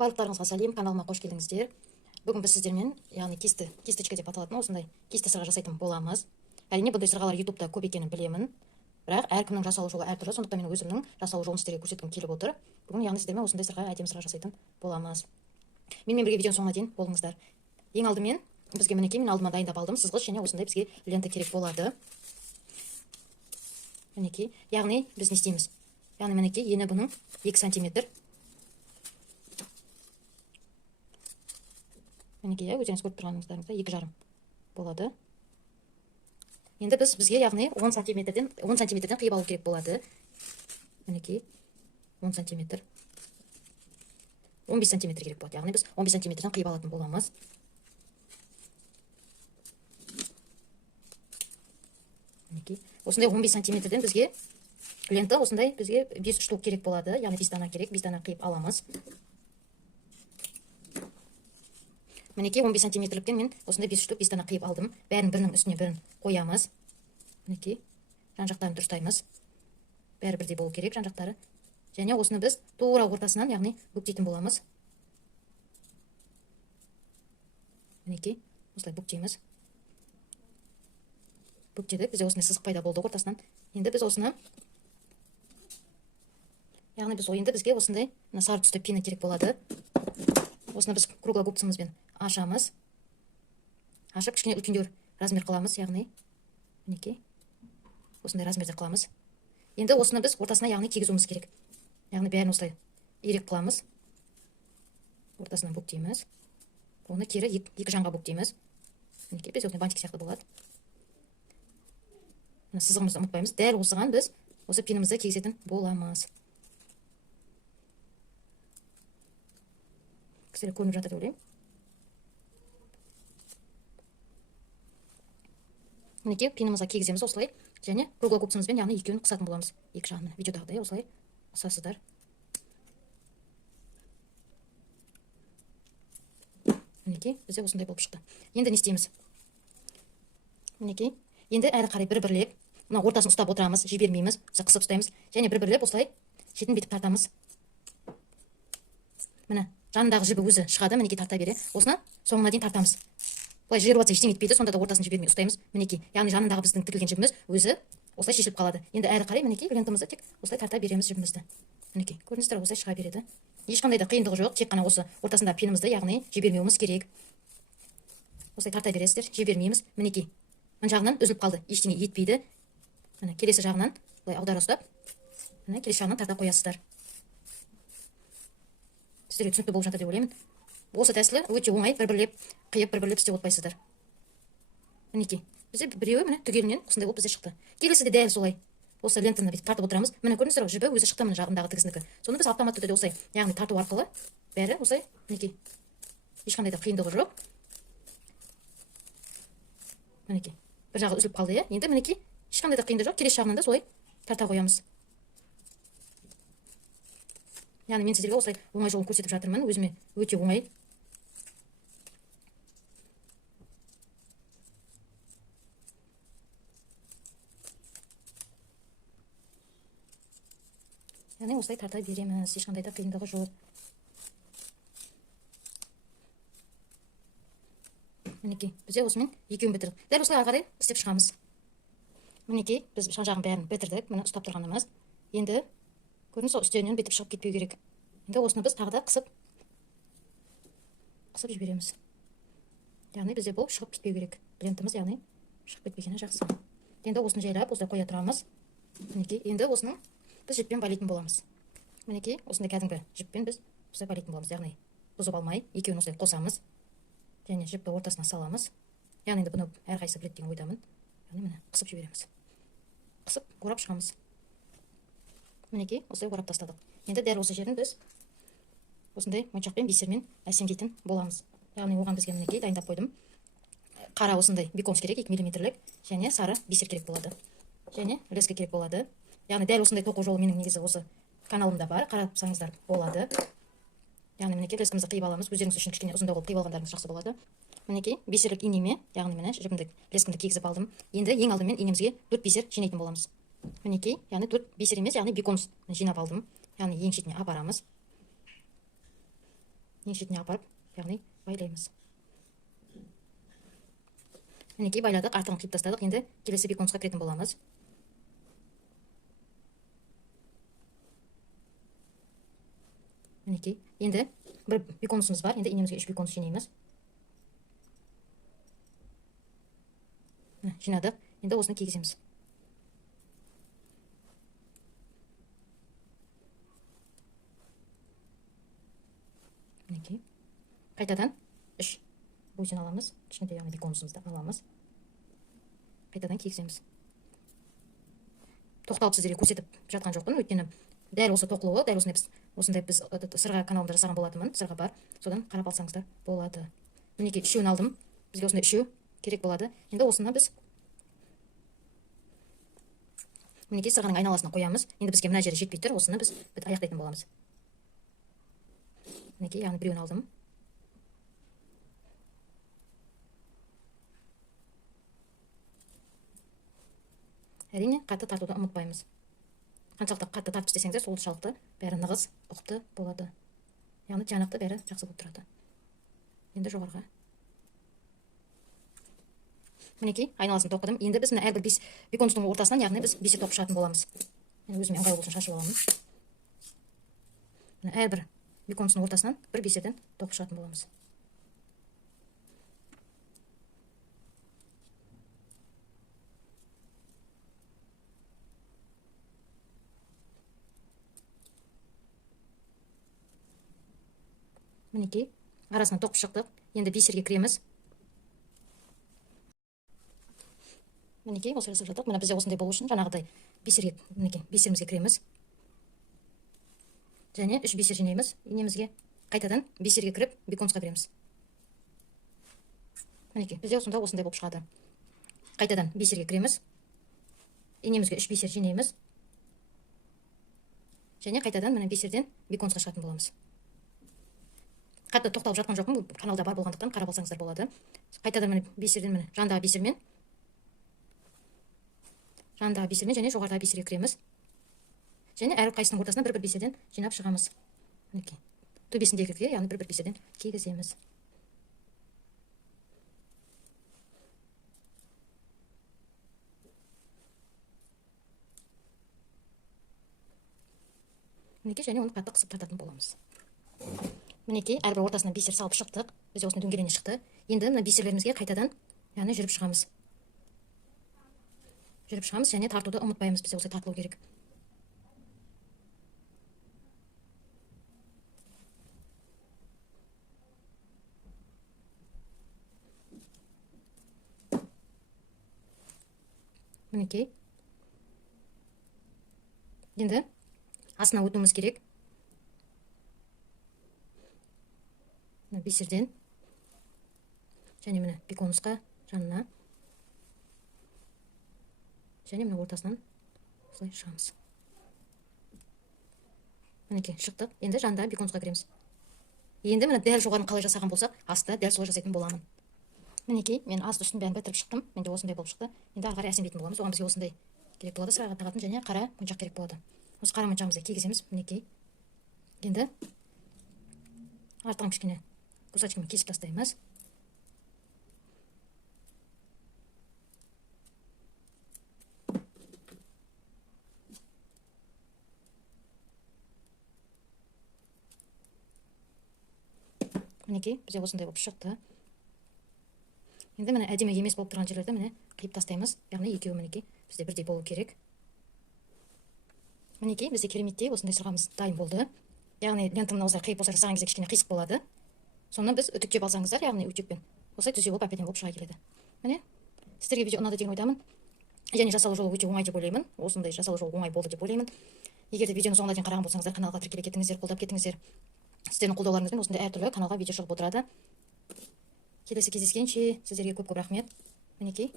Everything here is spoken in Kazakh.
Барлықтарыңызға сәлем, каналыма қош келдіңіздер. Бүгін біз сіздермен, яғни кисточка деп аталатын осындай кисті сырға жасайтын боламыз. Әрине бұндай сырғалар ютубта көп екенін білемін, бірақ әркімнің жасалу жолы әртүрлі, сондықтан мен өзімнің жасалу жолын сіздерге көрсеткім келіп отыр. Бүгін яғни сіздермен осындай сырға, әдемі сырға жасайтын боламыз. Менімен бірге видеоның соңына дейін болыңыздар. Ең алдымен бізге мінекей мен алдыма дайындап алдым сызғыш, және осындай бізге лента керек болады. Мінекей, яғни біз не істейміз? Яғни мінекей, ені бұның 2 сантиметр. Мінекей, өзіңіз көріп тұрғаныңыздарыңызда 2,5 болады. Енді бізге яғни 10 сантиметрден қиып алу керек болады. Мінекей, 10 сантиметр. 15 сантиметр керек болады. Яғни біз 15 сантиметрден қиып алатын боламыз. Мінекей, осындай 15 сантиметрден бізге лента осындай бізге 5 штук керек болады. Яғни 5 дана керек, 5 дана қиып аламыз. Мінекей 15 сантиметрліктен мен осындай 5 штук 5 дана қиып алдым. Бәрін бірінің үстіне бірін қоямыз. Мінекей, жан жақтарын дұрыстаймыз. Бәрі бірдей болу керек жан жақтары. Және осыны біз тура ортасынан, яғни бүктейтін боламыз. Мінекей, осылай бүктейміз. Бүктедік, бізде осындай сызық пайда болды ортасынан. Енді біз осыны, яғни бізге осындай сары түсті пена керек болады. Осыны біз круглогубцамызбен ашамыз. Ашып, кішкене үлкендеу размер қыламыз, яғни мінекей, осындай размерде қыламыз. Енді осыны біз ортасына, яғни кигізуіміз керек. Яғни бәрін осылай ирек қыламыз. Ортасынан бүктейміз. Оны кері екі жанға бүктейміз. Мінекей, біз осындай бантик сияқты болады. Сызығымызды ұмытпаймыз. Дәл осыған біз осы пенімізді кигізетін боламыз. Кісілер көрініп жатыр деп ойлаймын. Мінекей, пенімізді кигіземіз осылай. Және круглогубцамызбен, яғни екеуін қысатын боламыз. Екі жағын видеодағыдай осылай қысасыздар. Мінекей, бізде осындай болып шықты. Енді не істейміз? Мінекей, енді әрі қарай бір-бірлеп, мына ортасын ұстап отырамыз, жібермейміз, қысып ұстаймыз. Және бір-бірлеп осылай шетін бетіп тартамыз. Міне, жанындағы жібі өзі шығады, мінекей тарта бере. Осыны соңына дейін тартамыз. Бұлай жіберіп атса ештеңе етпейді, сонда да ортасын жібермей ұстаймыз. Мінекей, яғни жанындағы біздің тігілген жібіміз өзі осылай шешіліп қалады. Енді әрі қарай мінекей лентамызды тек осылай тарта береміз жібімізді. Мінекей, көріністер осылай шыға береді. Ешқандай да қиындығы жоқ, тек қана осы ортасында пенімізді, яғни жібермеуіміз керек. Осылай тарта бересіздер, жібермейміз. Мінекей, мына жағынан үзіліп қалды, ештеңе етпейді. Міне, келесі жағынан былай аудара ұстап, міне келесі жағынан тарта қоясыздар. Сіздерге түсінікті болып жатыр деп ойлаймын. Осы тәсілі өте оңай, бір-бірлеп қиып, бір-бірлеп істеп отпайсыздар. Мінекей, бізде біреуі міне түгелінен осындай болып бізде шықты. Келесі де дәл солай. Осы лентаны бүйтіп тартып отырамыз. Міне көрдіңіздер, жібі өзі шықты мына жағындағы тігісінікі. Соны біз автоматты түрде осылай, яғни тарту арқылы бәрі осылай, мінекей, ешқандай да қиындығы жоқ. Мінекей, бір жағы үзіліп қалды, енді мінекей, ешқандай да қиындығы жоқ. Келесі жағынан да солай тарта қоямыз. Яғни мен сіздерге осылай оңай жолын көрсетіп жатырмын, өзіме өте оңай. Яғни осылай тарта береміз, ешқандай да қиындығы жоқ. Мінекей, бізде осымен екеуін бітірдік. Дәл осылай ары қарай істеп шығамыз. Мінекей, біз жан жағын бәрін бітірдік, міне ұстап тұрғанымыз. Енді көрініс үстінен бетіп шығып кетпеу керек. Енді осыны біз тағы да қысып жібереміз. Яғни бізде бұл шығып кетпеу керек. Лентамыз, яғни шығып кетпегені жақсы. Енді осыны жайлап осылай қоя тұрамыз. Мінекей, енді осыны біз жіппен байлайтын боламыз. Мінекей, осындай кәдімгі жіппен біз осылай байлайтын боламыз. Яғни бұзып алмай, екеуін осылай қосамыз. Және жіпті ортасына саламыз. Яғни бұны әрқайсысы біледі деген ойдамын. Яғни міне қысып жібереміз. Қысып, орап шығамыз. Мінекей, осылай орап тастадық. Енді дәл осы жерін біз осындай моншақпен, бисермен әсемдейтін боламыз. Яғни оған бізге мінекей дайындап қойдым. Қара осындай беконс керек, 2 мм-лік, және сары бисер керек болады. Және леска керек болады. Яғни дәл осындай тоқу жолы менің негізі осы каналымда бар, қарапсаңыздар болады. Яғни мінекей лескамызды қиып аламыз. Өздеріңіз үшін кішкене ұзындау қылып қиып алғандарыңыз жақсы болады. Мінекей, бисерлік инеме, яғни міне жібімді, лескамды кигізіп алдым. Енді ең алдымен инемізге 4 бисер жинайтын боламыз. Мінекей, яғни 4 бисер емес, яғни беконс жинап алдым. Яғни ең шетіне апарамыз. ең шетіне апарып, яғни байлаймыз. Мінекей байладық, артығын қиып тастадық. Енді келесі беконусқа кіретін боламыз. Мінекей, енді бір беконусымыз бар. Енді инемізге 3 беконус жинаймыз. Жинадық. Енді осыны кигіземіз. Мінекей. Қайтадан 3 бусин аламыз. Кішкентай яғни беконусымызды аламыз. Қайтадан кигіземіз. Тоқталып сіздерге көрсетіп жатқан жоқпын, өйткені дәл осы тоқылуы, дәл осындай біз сырға каналында жасаған болатынмын. Сырға бар. Содан қарап алсаңыздар болады. Мінекей 3-ін алдым. Бізге осындай 3 керек болады. Енді осыны біз мінекей сырғаның айналасына қоямыз. Енді бізге мына жері жетпей тұр. Осыны біз аяқтайтын боламыз. Мінекей, яғни біреуін алдым. Әрине, қатты тартуды ұмытпаймыз. Қаншалықты қатты тартып істесеңіздер, солшалықты бәрі нығыз, ұқыпты болады. Яғни тиянақты бәрі жақсы болып тұрады. Енді жоғарыға. Мінекей, айналасын тоқыдым. Енді біз мына әрбір беконустың ортасынан, яғни біз бесер тоқып шығатын боламыз. Мен өзіме ыңғайлы болсын шашып аламын. Мына әрбір беконустың ортасынан бір бесерден тоқып шығатын боламыз. Мінекей, арасынан тоқып шықтық. Енді бисерге кіреміз. Мінекей, осы жасап жатық. Мына бізде осындай болу үшін жаңағыдай бисерге, мінекей, бисерімізге кіреміз. Және 3 бисер жинаймыз. Инемізге қайтадан бисерге кіріп, беконусқа кіреміз. Мінекей, бізде осындай болып шығады. Қайтадан бисерге кіреміз. Инемізге 3 бисер жинаймыз. Және қайтадан мына бисерден беконусқа шығатын боламыз. Қатты тоқталып жатқан жоқпын, бұл каналда бар болғандықтан қарап алсаңыздар болады. Қайтадан міне бисерден, міне жандағы бисермен және жоғарыдағы бисерге кіреміз. Және әр қайсының ортасына бір бисерден жинап шығамыз. Мінекей, төбесіндегіге, яғни бір бисерден кигіземіз. Мінекей, және оны қатты қысып тартатын боламыз. Мінекей, әрбір ортасына бисер салып шықтық. Бізде осыны дөңгелене шықты. Енді мына бисерлерімізге қайтадан, яғни жүріп шығамыз. Және тартуды ұмытпаймыз. Бізде осылай тартылу керек. Мінекей. Енді астына өтуіміз керек. Бисерден және міне беконусқа жанына және міне ортасынан осылай шығамыз. Мінекей, шықтық. Енді жанында беконусқа кіреміз. Енді міне дәл жоғарын қалай жасаған болсақ, асты дәл солай жасайтын боламын. Мінекей, мен асты үстін бәрін бітіріп шықтым. Менде осындай болып шықты. Енді ары қарай әсемдейтін боламыз. Оған бізге осындай керек болады, сырға тағатын және қара моншақ керек болады. Осы қара моншағымызды кигіземіз. Мінекей. Енді артығын кішкене кусачкамен кесіп тастаймыз. Мінекей, бізде осындай болып шықты. Енді міне әдемі емес болып тұрған жерлерді міне қиып тастаймыз. Яғни екеуі мінекей бізде бірдей болу керек. Мінекей, бізде кереметтей осындай сырғамыз дайын болды. Яғни лентаны осылай қиып осылай жасаған кезде кішкене қисық болады. Соны біз үтіктеп алсаңыздар, яғни үтікпен осылай түзеу болып әп-әдемі болып шыға келеді. Міне, сіздерге видео ұнады деген ойдамын. Және жасалу жолы өте оңай деп ойлаймын. Осындай жасалу жолы оңай болды деп ойлаймын. Егер де видеоны соңына дейін қараған болсаңыздар, каналға тіркеле кетіңіздер, қолдап кетіңіздер. Сіздердің қолдауларыңызбен осындай әртүрлі каналға видео шығып отырады. Келесі кездескенше сіздерге көп рахмет. Мінекей.